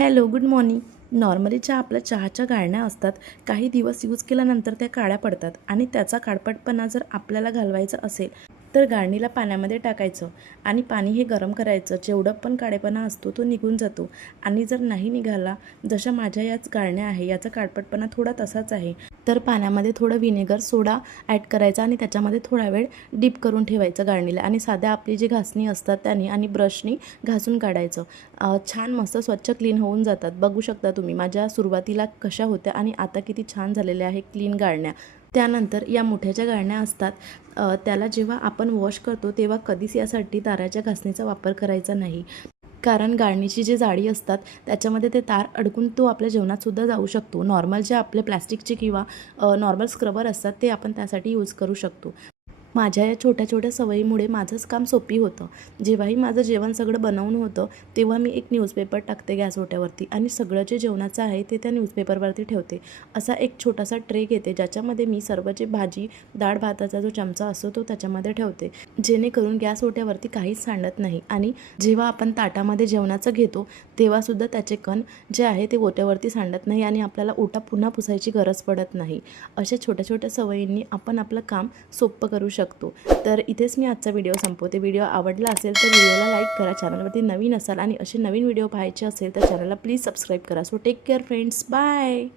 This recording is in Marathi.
Hello, good morning. नॉर्मली ज्या आपल्या चहाच्या गाळण्या असतात, काही दिवस यूज केल्यानंतर त्या काळ्या पडतात आणि त्याचा काळपटपणा जर आपल्याला घालवायचा असेल, तर गाळणीला पाण्यामध्ये टाकायचं आणि पाणी हे गरम करायचं. जेवढं पण काळेपणा असतो तो निघून जातो. आणि जर नाही निघाला, जशा माझ्या याच गाळण्या आहे, याचा काळपटपणा थोडा तसाच आहे, तर पाण्यामध्ये थोडं व्हिनेगर, सोडा ॲड करायचा आणि त्याच्यामध्ये थोडा वेळ डीप करून ठेवायचं गाळणीला आणि साध्या आपली जी घासणी असतात त्याने आणि ब्रशनी घासून काढायचं. छान मस्त स्वच्छ क्लीन होऊन जातात. बघू शकता तुम्ही माझ्या सुरुवातीला कशा होत्या आणि आता किती छान झालेल्या आहे क्लीन गाळण्या. त्यानंतर या मुठ्याच्या गाळण्या असतात, त्याला जेव्हा आपण वॉश करतो तेव्हा कधीच यासाठी ताराच्या घासणीचा वापर करायचा नाही. कारण गाळणीची जी जाळी असतात त्याच्यामध्ये ते तार अडकून तो आपल्या जेवणातसुद्धा जाऊ शकतो. नॉर्मल जे आपले प्लॅस्टिकचे किंवा नॉर्मल स्क्रबर असतात ते आपण त्यासाठी यूज करू शकतो. माझ्या या छोट्या छोट्या सवयीमुळे माझंच काम सोपी होतं. जेव्हाही माझं जेवण सगळं बनवून होतं तेव्हा मी एक न्यूजपेपर टाकते गॅस ओट्यावरती आणि सगळं जे जेवणाचं आहे ते त्या न्यूजपेपरवरती ठेवते. असा एक छोटासा ट्रे घेते ज्याच्यामध्ये मी सर्व जे भाजी, डाळ भाताचा जो चमचा असतो तो त्याच्यामध्ये ठेवते, जेणेकरून गॅस ओट्यावरती काहीच सांडत नाही. आणि जेव्हा आपण ताटामध्ये जेवणाचं घेतो तेव्हासुद्धा त्याचे कण जे आहे ते ओट्यावरती सांडत नाही आणि आपल्याला ओटा पुन्हा पुसायची गरज पडत नाही. अशा छोट्या छोट्या सवयींनी आपण आपलं काम सोपं करू शकतो. तर इथेच मी आजचा व्हिडिओ संपवते. व्हिडिओ आवडला असेल तर व्हिडिओला लाईक करा. चॅनलवरती नवीन असाल आणि असे नवीन व्हिडिओ पाहायचे असेल तर चॅनलला प्लीज सबस्क्राईब करा. So take care friends. Bye.